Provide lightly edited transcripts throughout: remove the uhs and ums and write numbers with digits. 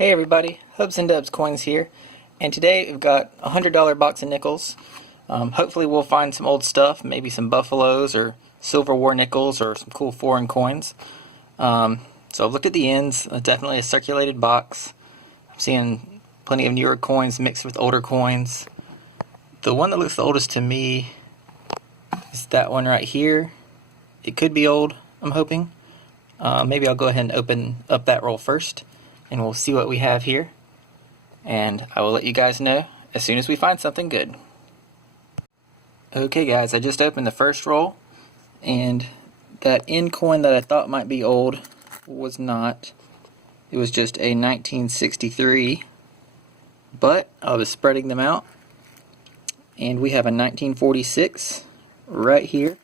Hey everybody, Hubs and Dubs Coins here, and today we've got a $100 box of nickels. Hopefully we'll find some old stuff, maybe some buffaloes or Silver War nickels or some cool foreign coins. So I've looked at the ends, definitely a circulated box. I'm seeing plenty of newer coins mixed with older coins. The one that looks the oldest to me is that one right here. It could be old, I'm hoping. Maybe I'll go ahead and open up that roll first, and we'll see what we have here, and I will let you guys know as soon as we find something good. Okay guys, I just opened the first roll, and that end coin that I thought might be old was not. It was just a 1963, but I was spreading them out, and we have a 1946 right here.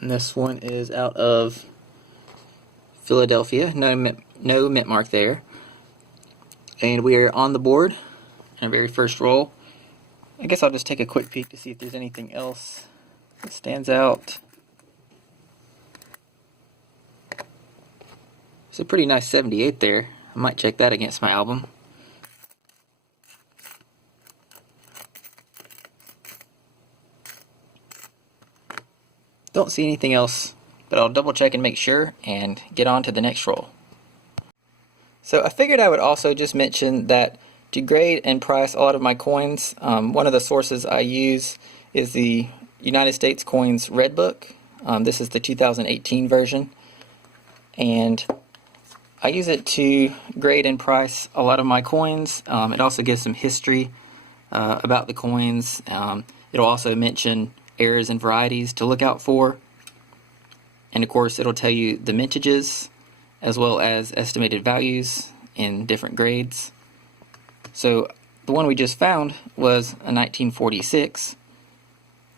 And this one is out of Philadelphia, no mint mark there. And we are on the board in our very first roll. I guess I'll just take a quick peek to see if there's anything else that stands out. It's a pretty nice 78 there. I might check that against my album. Don't see anything else, but I'll double check and make sure and get on to the next roll. So I figured I would also just mention that to grade and price a lot of my coins, one of the sources I use is the United States Coins Red Book. This is the 2018 version, and I use it to grade and price a lot of my coins. It also gives some history about the coins. It'll also mention errors and varieties to look out for. And of course it'll tell you the mintages as well as estimated values in different grades. So the one we just found was a 1946.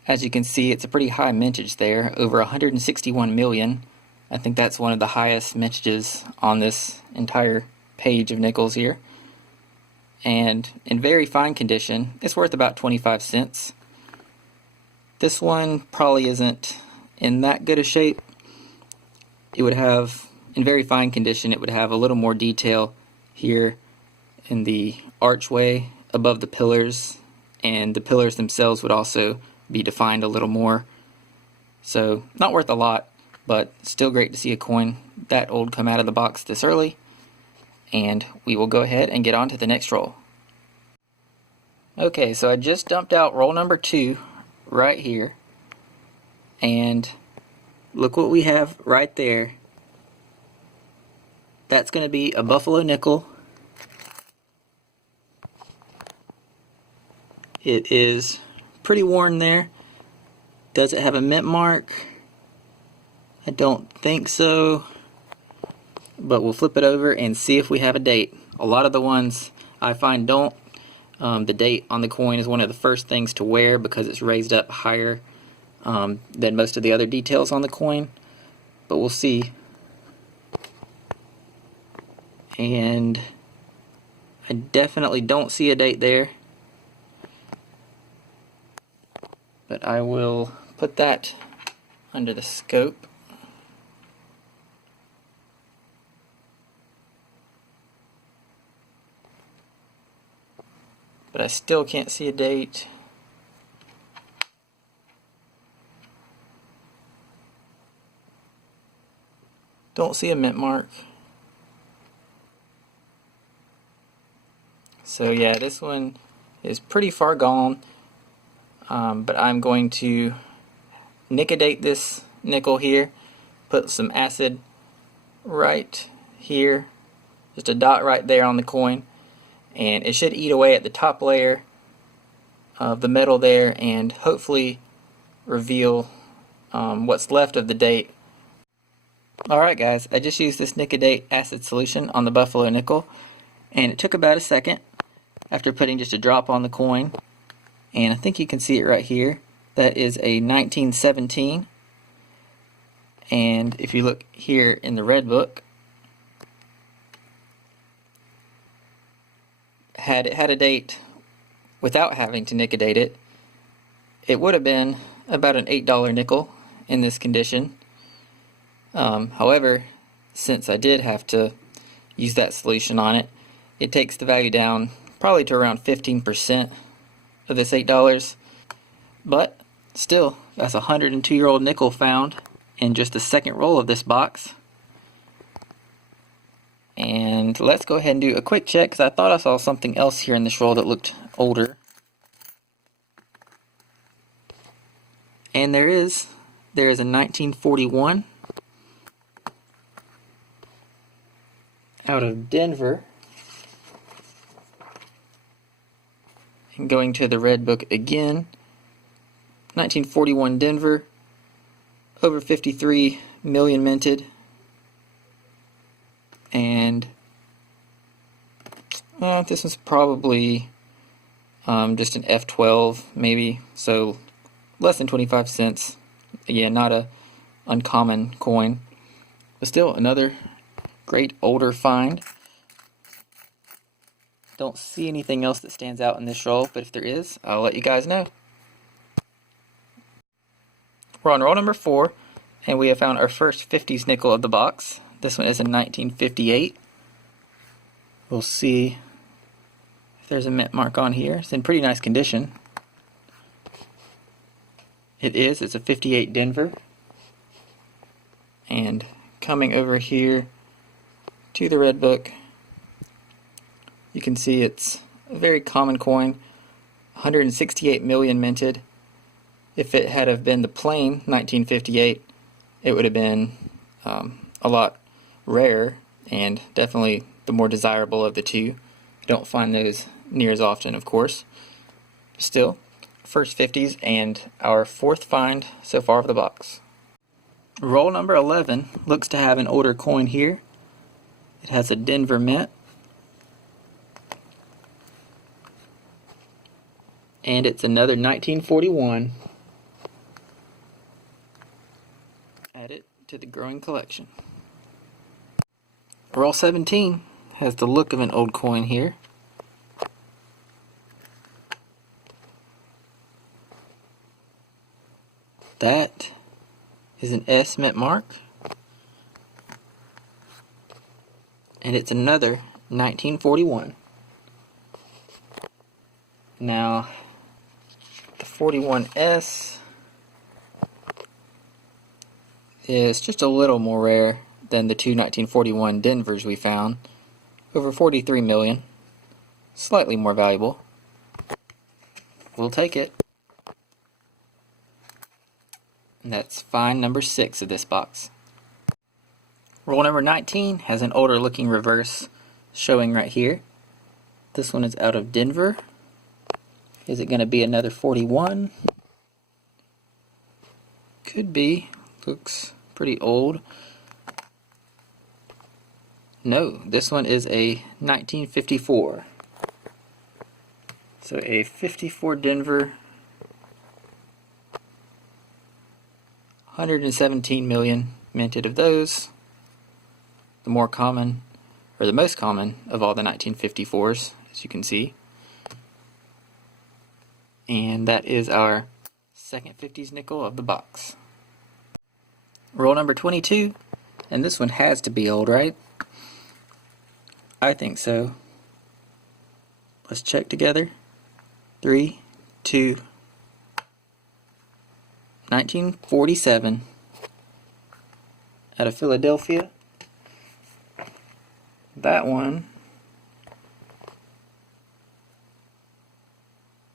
As you can see, it's a pretty high mintage there, over 161 million. I think that's one of the highest mintages on this entire page of nickels here. And in very fine condition, it's worth about 25 cents. This one probably isn't in that good a shape. It would have, in very fine condition, it would have a little more detail here in the archway above the pillars, and the pillars themselves would also be defined a little more. So not worth a lot, but still great to see a coin that old come out of the box this early. And we will go ahead and get on to the next roll. Okay, so I just dumped out roll number 2 right here, and look what we have right there. That's going to be a buffalo nickel. It is pretty worn there. Does it have a mint mark? I don't think so, but we'll flip it over and see if we have a date. A lot of the ones I find don't. The date on the coin is one of the first things to wear because it's raised up higher than most of the other details on the coin, but we'll see. And I definitely don't see a date there, but I will put that under the scope. But I still can't see a date. Don't see a mint mark. So yeah, this one is pretty far gone, but I'm going to nicodate this nickel here, put some acid right here, just a dot right there on the coin, and it should eat away at the top layer of the metal there and hopefully reveal what's left of the date. Alright guys, I just used this nicodate acid solution on the buffalo nickel, and it took about a second after putting just a drop on the coin, and I think you can see it right here. That is a 1917, and if you look here in the red book, had it had a date without having to nicodate it, it would have been about an $8 nickel in this condition. However, since I did have to use that solution on it, it takes the value down probably to around 15% of this $8. But still, that's a 102-year-old nickel found in just the second roll of this box. And let's go ahead and do a quick check, because I thought I saw something else here in this roll that looked older. And there is a 1941 out of Denver. And going to the red book again, 1941 Denver, over 53 million minted. And this is probably just an F12 maybe, so less than 25 cents. Again, not a uncommon coin, but still another great older find. Don't see anything else that stands out in this roll, but if there is, I'll let you guys know. We're on roll number 4, and we have found our first 50s nickel of the box. This one is in 1958. We'll see if there's a mint mark on here. It's in pretty nice condition. It is. It's a 58 Denver. And coming over here to the red book, you can see it's a very common coin, 168 million minted. If it had have been the plain 1958, it would have been a lot rarer and definitely the more desirable of the two. You don't find those near as often, of course. Still, first 50s and our fourth find so far of the box. Roll number 11 looks to have an older coin here. It has a Denver mint. And it's another 1941. Add it to the growing collection. Roll 17 has the look of an old coin here. That is an S mint mark. And it's another 1941. Now, the 41S is just a little more rare than the two 1941 Denvers we found. Over 43 million. Slightly more valuable. We'll take it. And that's find number 6 of this box. Roll number 19 has an older looking reverse showing right here. This one is out of Denver. Is it going to be another 41? Could be. Looks pretty old. No, this one is a 1954. So a 54 Denver, 117 million minted of those. The more common, or the most common of all the 1954s, as you can see. And that is our second 50s nickel of the box. Roll number 22, and this one has to be old, right? I think so. Let's check together. 3, 2, 1947 out of Philadelphia. That one,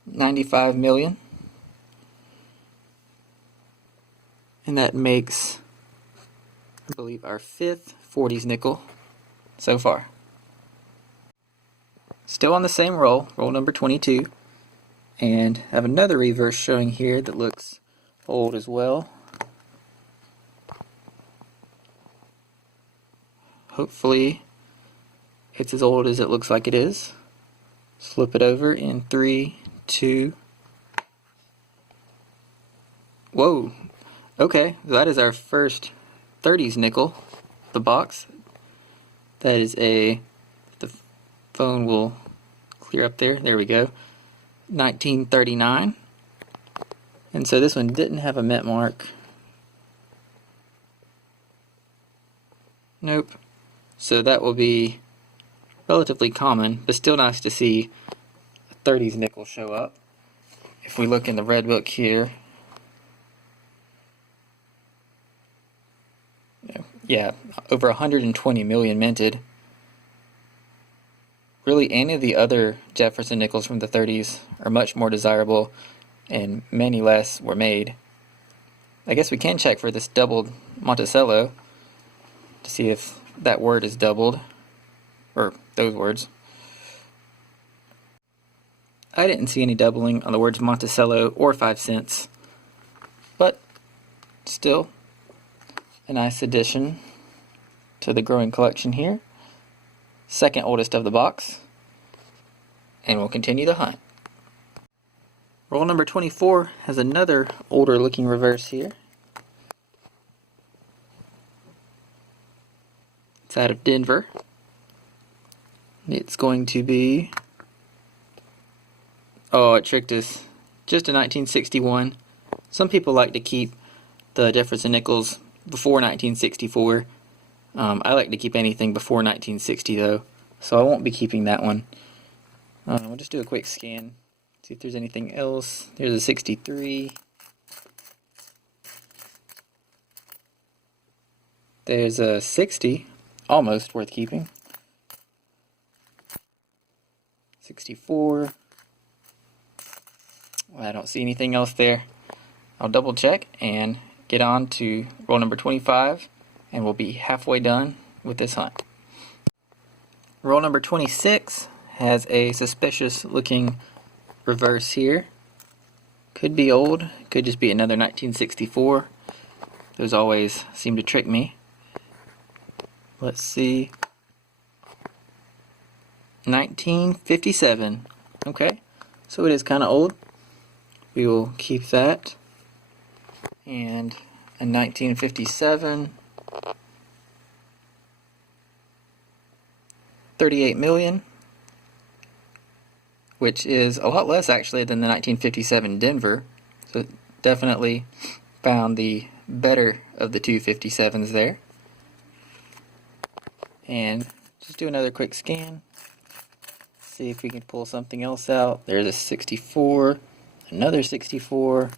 95 million. And that makes, I believe, our fifth 40s nickel so far. Still on the same roll, roll number 22, and I have another reverse showing here that looks old as well. Hopefully it's as old as it looks like it is. Flip it over in 3, 2. Whoa, okay, that is our first 30s nickel, the box. That is a, the phone will clear up there we go, 1939. And so this one didn't have a mint mark. Nope. So that will be relatively common, but still nice to see a 30s nickel show up. If we look in the red book here, yeah, over 120 million minted. Really, any of the other Jefferson nickels from the 30s are much more desirable, and many less were made. I guess we can check for this doubled Monticello to see if that word is doubled, or those words. I didn't see any doubling on the words Monticello or 5 cents, but still a nice addition to the growing collection here. Second oldest of the box, and we'll continue the hunt. Roll number 24 has another older looking reverse here. It's out of Denver. It's going to be, oh, it tricked us, just a 1961. Some people like to keep the Jefferson nickels before 1964. I like to keep anything before 1960 though, so I won't be keeping that one. We'll just do a quick scan, see if there's anything else. There's a 63. There's a 60, almost worth keeping. 64. Well, I don't see anything else there. I'll double check and get on to roll number 25, and we'll be halfway done with this hunt. Roll number 26 has a suspicious looking reverse here. Could be old, could just be another 1964. Those always seem to trick me. Let's see. 1957. Okay, so it is kind of old. We will keep that. And a 1957. 38 million, which is a lot less actually than the 1957 Denver. So definitely found the better of the two 57s there. And just do another quick scan. See if we can pull something else out. There's a 64, another 64.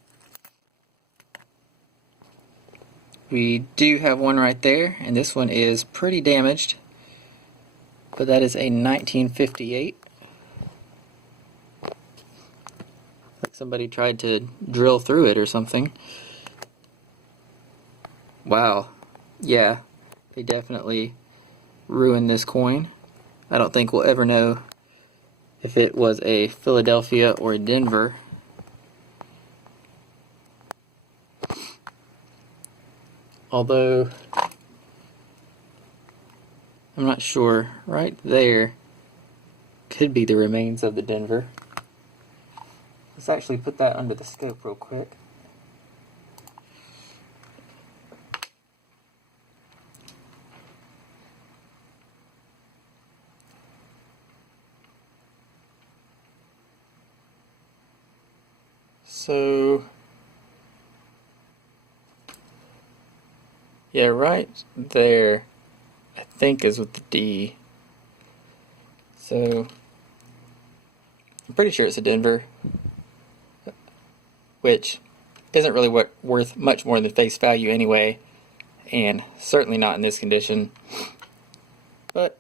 We do have one right there, and this one is pretty damaged. But that is a 1958. Like somebody tried to drill through it or something. Wow. Yeah, they definitely ruined this coin. I don't think we'll ever know if it was a Philadelphia or a Denver. Although I'm not sure. Right there could be the remains of the Denver. Let's actually put that under the scope real quick. So, yeah, right there I think is with the D. So I'm pretty sure it's a Denver, which isn't really worth much more than face value anyway, and certainly not in this condition. But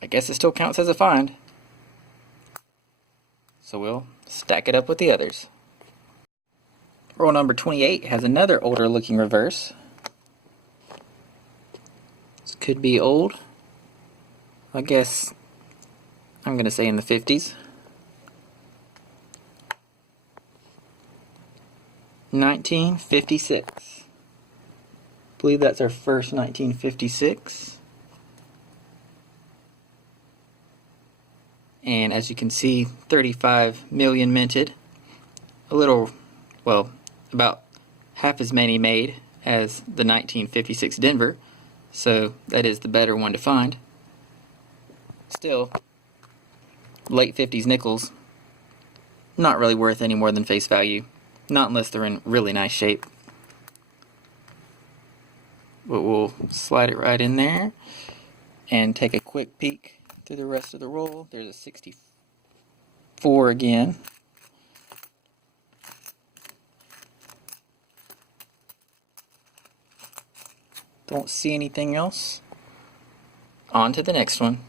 I guess it still counts as a find. So we'll stack it up with the others. Roll number 28 has another older looking reverse. This could be old. I guess I'm going to say in the 50s. 1956. I believe that's our first 1956. And as you can see, 35 million minted. A little, well, about half as many made as the 1956 Denver, so that is the better one to find. Still, late 50s nickels, not really worth any more than face value, not unless they're in really nice shape. but we'll slide it right in there and take a quick peek through the rest of the roll. There's a 64 again. Don't see anything else. On to the next one.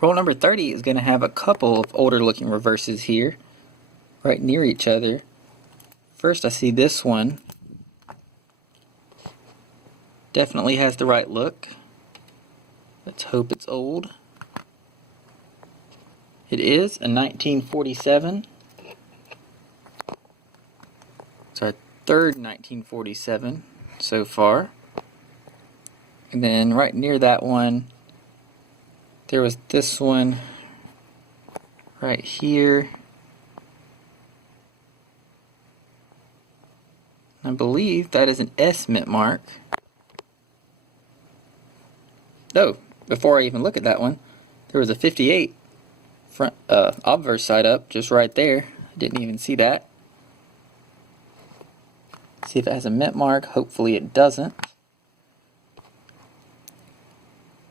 Roll number 30 is going to have a couple of older looking reverses here, right near each other. First I see this one. Definitely has the right look. Let's hope it's old. It is a 1947. It's our third 1947 so far. And then right near that one, there was this one right here. I believe that is an S mint mark. Oh, before I even look at that one, there was a 58 front obverse side up just right there. I didn't even see that. See if it has a mint mark. Hopefully it doesn't.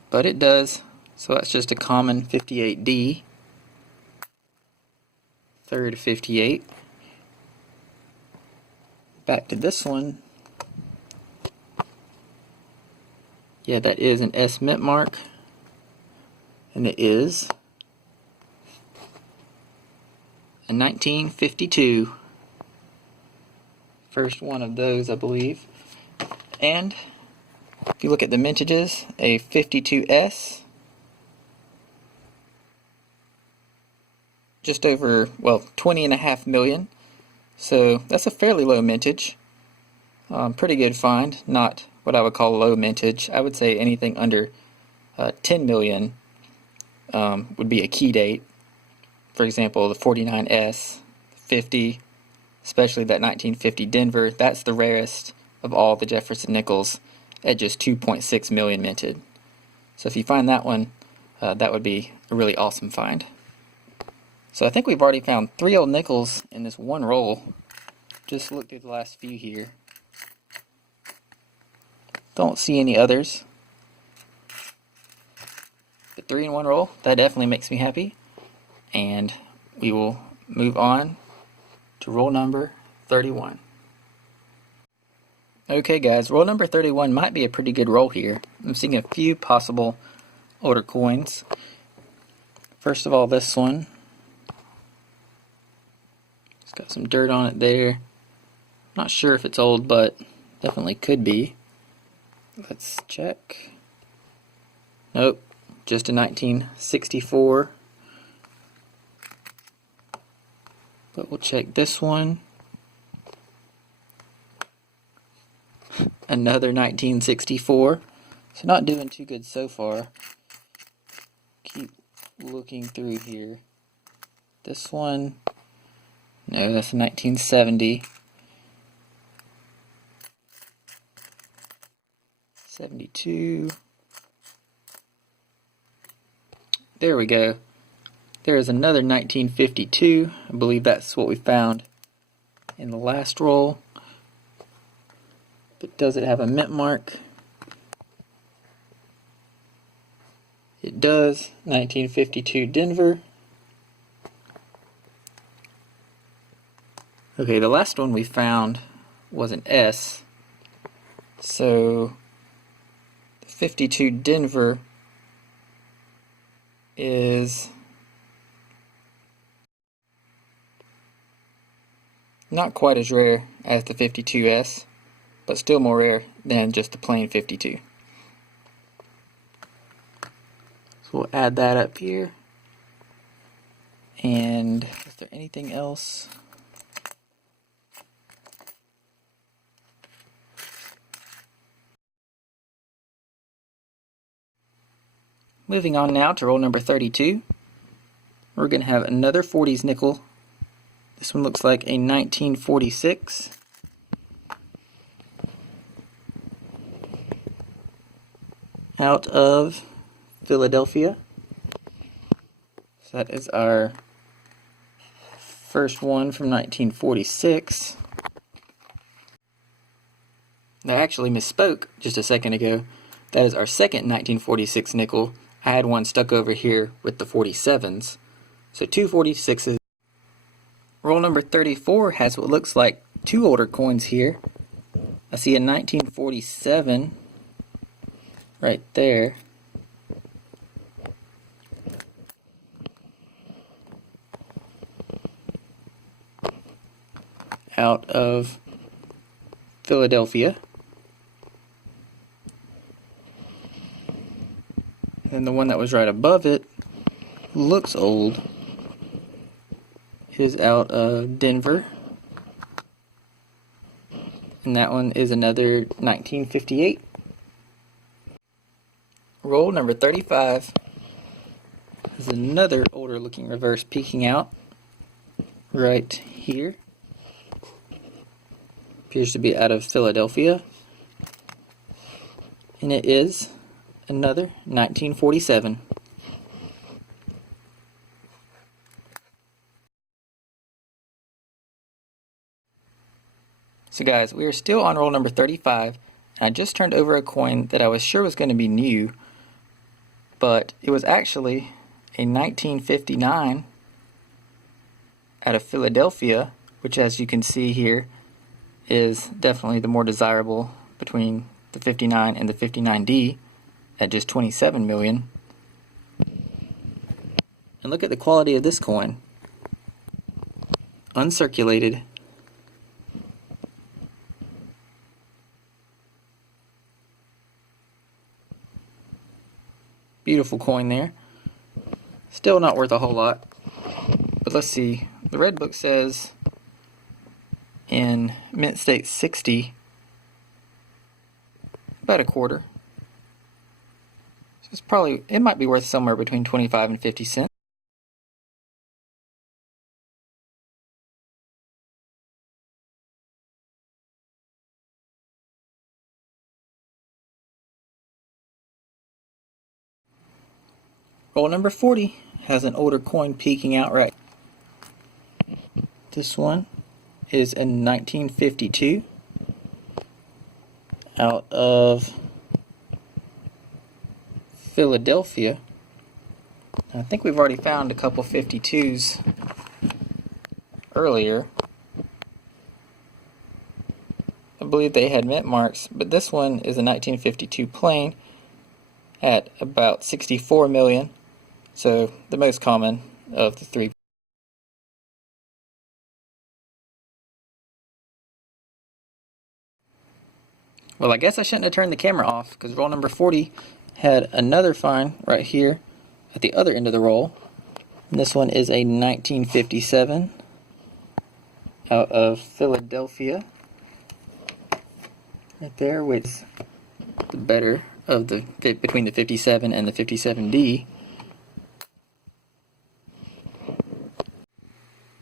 But it does. So that's just a common 58D. Third 58. Back to this one. Yeah, that is an S mint mark. And it is a 1952. First one of those, I believe. And if you look at the mintages, a 52S. Just over, well, 20.5 million. So that's a fairly low mintage. Pretty good find. Not what I would call low mintage. I would say anything under 10 million would be a key date. For example, the 49S, 50, especially that 1950 Denver. That's the rarest of all the Jefferson nickels at just 2.6 million minted. So if you find that one, that would be a really awesome find. So I think we've already found 3 old nickels in this one roll. Just look through the last few here. Don't see any others. But 3 in one roll, that definitely makes me happy. And we will move on to roll number 31. Okay guys, roll number 31 might be a pretty good roll here. I'm seeing a few possible older coins. First of all, this one. It's got some dirt on it there. Not sure if it's old, but definitely could be. Let's check. Nope, just a 1964. But we'll check this one. Another 1964. So not doing too good so far. Keep looking through here. This one. No, that's a 1970. 72. There we go. There is another 1952. I believe that's what we found in the last roll. But does it have a mint mark? It does. 1952 Denver. Okay, the last one we found was an S. So the 52 Denver is not quite as rare as the 52S, but still more rare than just the plain 52. So we'll add that up here. And is there anything else? Moving on now to roll number 32. We're going to have another 40s nickel. This one looks like a 1946. Out of Philadelphia. So that is our first one from 1946. I actually misspoke just a second ago. That is our second 1946 nickel. I had one stuck over here with the 47s. So two 46s. Roll number 34 has what looks like two older coins here. I see a 1947 right there. Out of Philadelphia. And the one that was right above it looks old. Is out of Denver. And that one is another 1958. Roll number 35 is another older looking reverse peeking out right here. Appears to be out of Philadelphia. And it is another 1947. So guys, we are still on roll number 35, and I just turned over a coin that I was sure was going to be new, but it was actually a 1959 out of Philadelphia, which, as you can see here, is definitely the more desirable between the 59 and the 59D at just 27 million. And look at the quality of this coin. Uncirculated. Beautiful coin there. Still not worth a whole lot. But let's see. The red book says in mint state 60, about a quarter. So it's probably, it might be worth somewhere between 25 and 50 cents. Roll number 40 has an older coin peeking out right. This one is in 1952 out of Philadelphia. I think we've already found a couple 52s earlier. I believe they had mint marks, but this one is a 1952 plain at about 64 million. So the most common of the three. Well, I guess I shouldn't have turned the camera off, because roll number 40 had another find right here at the other end of the roll. And this one is a 1957 out of Philadelphia. Right there, with the better of the fit between the 57 and the 57D.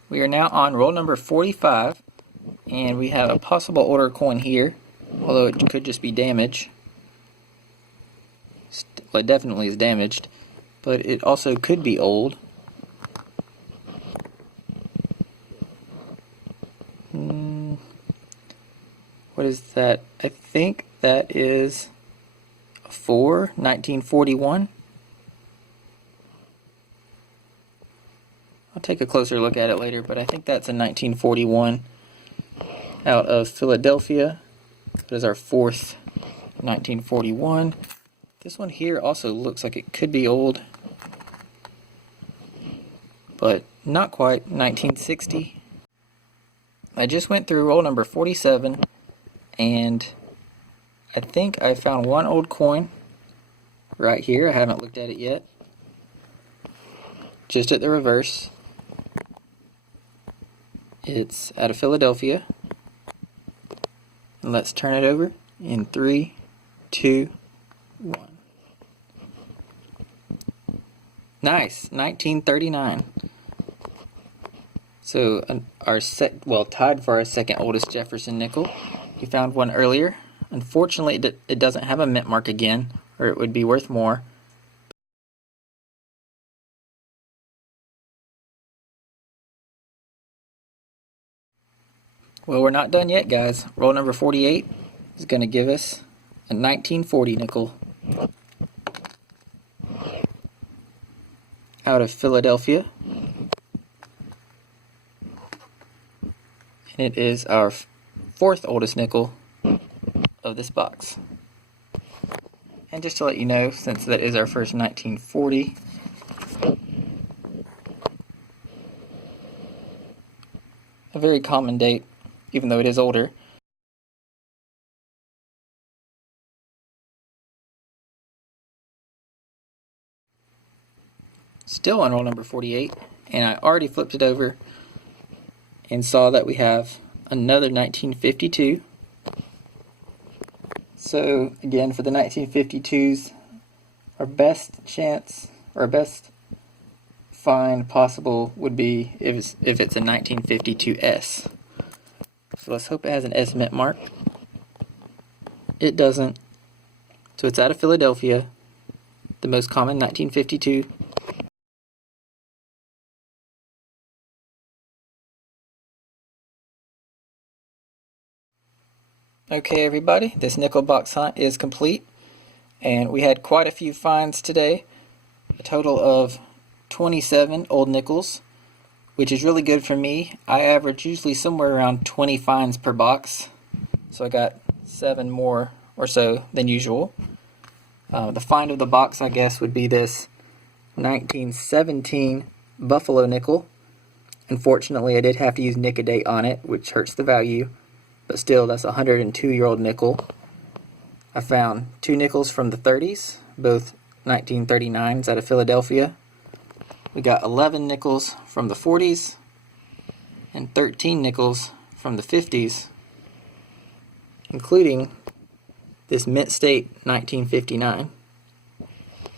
We are now on roll number 45, and we have a possible older coin here, although it could just be damage. Well, it definitely is damaged, but it also could be old. What is that? I think that is a 1941. I'll take a closer look at it later, but I think that's a 1941 out of Philadelphia. That is our fourth 1941. This one here also looks like it could be old, but not quite. 1960. I just went through roll number 47, and I think I found one old coin right here. I haven't looked at it yet. Just at the reverse. It's out of Philadelphia. And let's turn it over in 3, 2, 1. Nice, 1939. So tied for our second oldest Jefferson nickel. We found one earlier. Unfortunately, it doesn't have a mint mark again, or it would be worth more. Well, we're not done yet, guys. Roll number 48 is going to give us a 1940 nickel out of Philadelphia. And it is our fourth oldest nickel of this box. And just to let you know, since that is our first 1940, a very common date, even though it is older. Still on roll number 48, and I already flipped it over and saw that we have another 1952. So again, for the 1952s, our best chance, or best find possible would be if it's a 1952S. So let's hope it has an S mint mark. It doesn't. So it's out of Philadelphia, the most common 1952. Okay everybody, this nickel box hunt is complete, and we had quite a few finds today, a total of 27 old nickels, which is really good for me. I average usually somewhere around 20 finds per box, so I got 7 more or so than usual. The find of the box, I guess, would be this 1917 Buffalo nickel. Unfortunately, I did have to use Nicodate on it, which hurts the value. But still, that's a 102-year-old nickel. I found 2 nickels from the 30s, both 1939s out of Philadelphia. We got 11 nickels from the 40s and 13 nickels from the 50s, including this mint state 1959.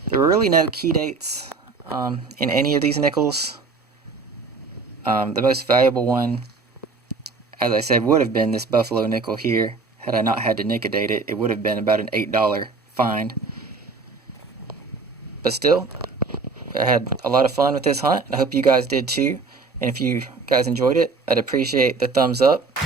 There were really no key dates in any of these nickels. The most valuable one, as I said, would have been this Buffalo nickel here. Had I not had to Nicodate it, it would have been about an $8 find. But still, I had a lot of fun with this hunt. I hope you guys did too. And if you guys enjoyed it, I'd appreciate the thumbs up.